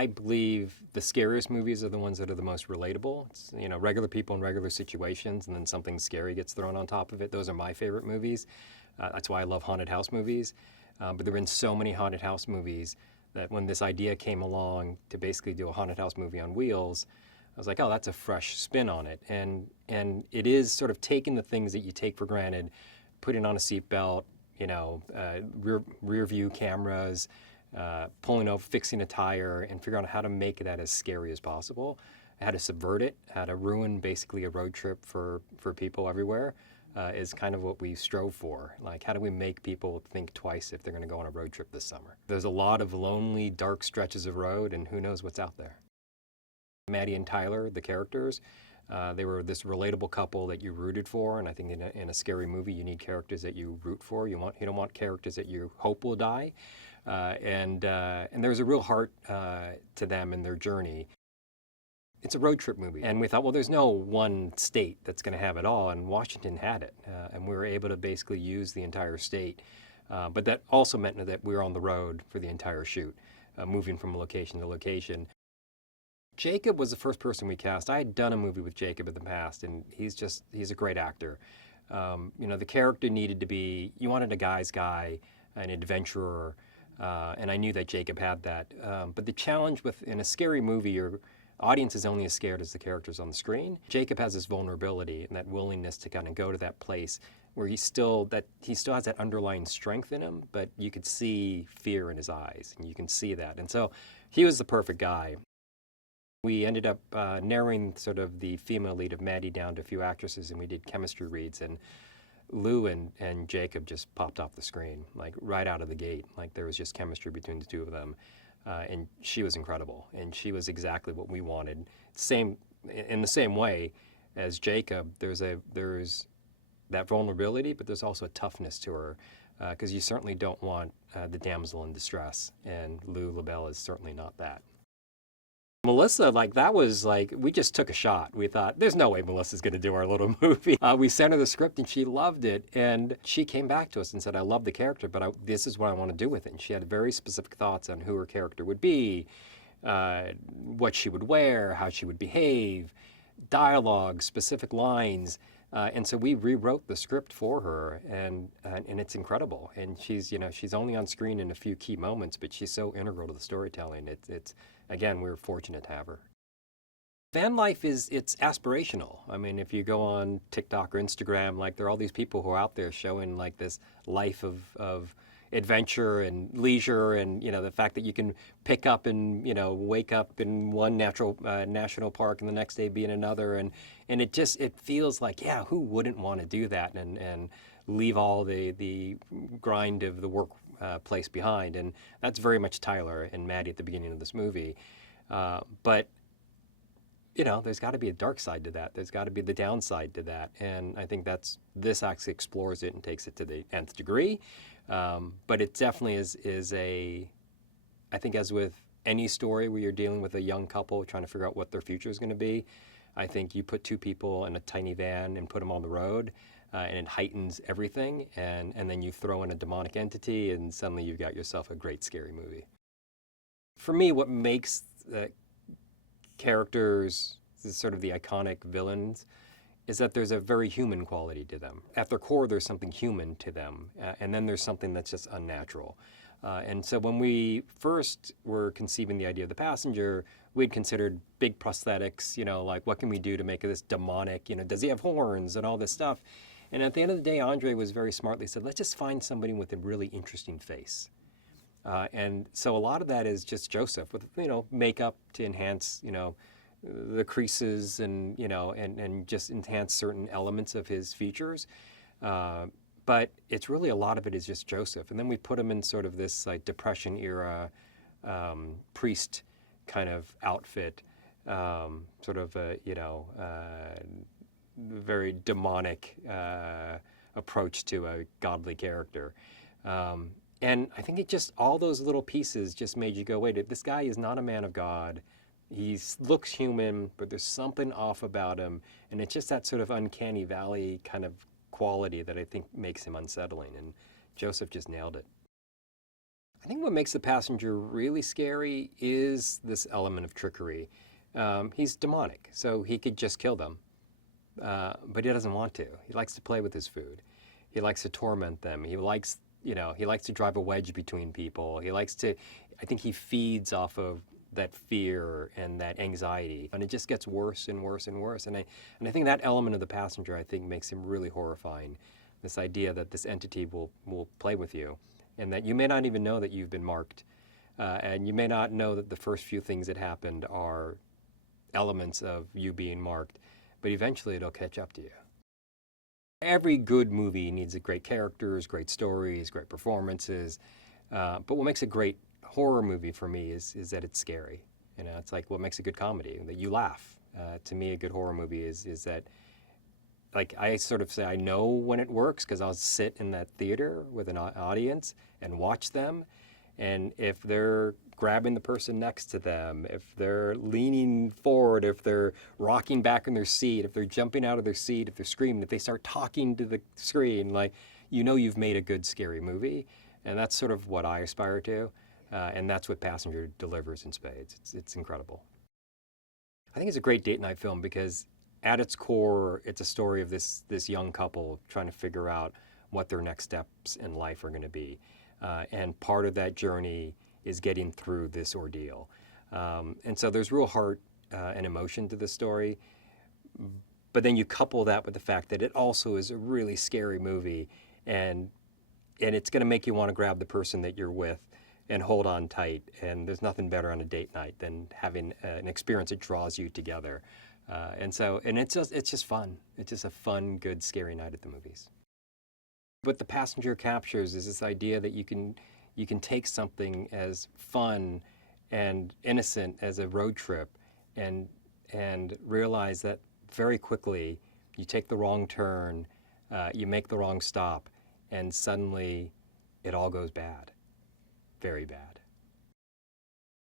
I believe the scariest movies are the ones that are the most relatable. It's, regular people in regular situations, and then something scary gets thrown on top of it. Those are my favorite movies. That's why I love haunted house movies. But there have been so many haunted house movies that when this idea came along to basically do a haunted house movie on wheels, I was like, oh, that's a fresh spin on it. And it is sort of taking the things that you take for granted, putting on a seatbelt, rear view cameras, pulling over, fixing a tire, and figuring out how to make that as scary as possible, how to subvert it, how to ruin basically a road trip for people everywhere, is kind of what we strove for. Like, how do we make people think twice if they're going to go on a road trip this summer? There's a lot of lonely, dark stretches of road, and who knows what's out there. Maddie and Tyler, the characters, they were this relatable couple that you rooted for, and I think in a scary movie, you need characters that you root for. You don't want characters that you hope will die, and there's a real heart to them and their journey. It's a road trip movie, and we thought, well, there's no one state that's going to have it all, and Washington had it, and we were able to basically use the entire state, but that also meant that we were on the road for the entire shoot, moving from location to location. Jacob was the first person we cast. I had done a movie with Jacob in the past, and he's a great actor. The character needed to be, you wanted a guy's guy, an adventurer, and I knew that Jacob had that. But the challenge in a scary movie, your audience is only as scared as the characters on the screen. Jacob has this vulnerability and that willingness to kind of go to that place where he still has that underlying strength in him, but you could see fear in his eyes, and you can see that. And so he was the perfect guy. We ended up narrowing sort of the female lead of Maddie down to a few actresses, and we did chemistry reads, and Lou and Jacob just popped off the screen, like right out of the gate. Like there was just chemistry between the two of them, and she was incredible, and she was exactly what we wanted. In the same way as Jacob, there's that vulnerability, but there's also a toughness to her, because you certainly don't want the damsel in distress, and Lou LaBelle is certainly not that. Melissa, we just took a shot. We thought, there's no way Melissa's going to do our little movie. We sent her the script, and she loved it. And she came back to us and said, I love the character, but this is what I want to do with it. And she had very specific thoughts on who her character would be, what she would wear, how she would behave, dialogue, specific lines. And so we rewrote the script for her, and it's incredible. And she's only on screen in a few key moments, but she's so integral to the storytelling. Again, we're fortunate to have her. Van life it's aspirational. I mean, if you go on TikTok or Instagram, like there are all these people who are out there showing like this life of adventure and leisure, and the fact that you can pick up and wake up in one national park and the next day be in another, and it feels like, yeah, who wouldn't want to do that and leave all the grind of the work place behind. And that's very much Tyler and Maddie at the beginning of this movie, but there's got to be a dark side to that. There's got to be the downside to that, and I think this actually explores it and takes it to the nth degree. But it definitely is I think as with any story where you're dealing with a young couple trying to figure out what their future is going to be, I think you put two people in a tiny van and put them on the road, and it heightens everything, and then you throw in a demonic entity, and suddenly you've got yourself a great scary movie. For me, what makes characters sort of the iconic villains is that there's a very human quality to them. At their core, there's something human to them, and then there's something that's just unnatural. And so when we first were conceiving the idea of The Passenger, we'd considered big prosthetics, like what can we do to make this demonic, does he have horns and all this stuff? And at the end of the day, Andre was very smartly said, let's just find somebody with a really interesting face. And so a lot of that is just Joseph with, makeup to enhance, the creases and just enhance certain elements of his features. But it's really a lot of it is just Joseph. And then we put him in sort of this like Depression era priest kind of outfit, sort of a, very demonic approach to a godly character. And I think all those little pieces just made you go, wait, this guy is not a man of God. He looks human, but there's something off about him. And it's just that sort of uncanny valley kind of quality that I think makes him unsettling. And Joseph just nailed it. I think what makes The Passenger really scary is this element of trickery. He's demonic, so he could just kill them, but he doesn't want to. He likes to play with his food. He likes to torment them. He likes, he likes to drive a wedge between people. He likes to, I think he feeds off of that fear and that anxiety, and it just gets worse and worse and worse. And I think that element of The Passenger, I think, makes him really horrifying. This idea that this entity will play with you, and that you may not even know that you've been marked, and you may not know that the first few things that happened are elements of you being marked, but eventually it'll catch up to you. Every good movie needs great characters, great stories, great performances, but what makes a great horror movie for me is that it's scary. It's like what makes a good comedy, that you laugh. To me, a good horror movie is that, like, I sort of say I know when it works because I'll sit in that theater with an audience and watch them, and if they're grabbing the person next to them, if they're leaning forward, if they're rocking back in their seat, if they're jumping out of their seat, if they're screaming, if they start talking to the screen, like, you've made a good scary movie. And that's sort of what I aspire to, and that's what Passenger delivers in spades. It's incredible. I think it's a great date night film because at its core, it's a story of this young couple trying to figure out what their next steps in life are going to be. And part of that journey is getting through this ordeal. And so there's real heart and emotion to the story. But then you couple that with the fact that it also is a really scary movie, and it's going to make you want to grab the person that you're with and hold on tight. And there's nothing better on a date night than having an experience that draws you together. And it's just fun. It's just a fun, good, scary night at the movies. What The Passenger captures is this idea that you can take something as fun and innocent as a road trip and realize that very quickly you take the wrong turn, you make the wrong stop, and suddenly it all goes bad, very bad.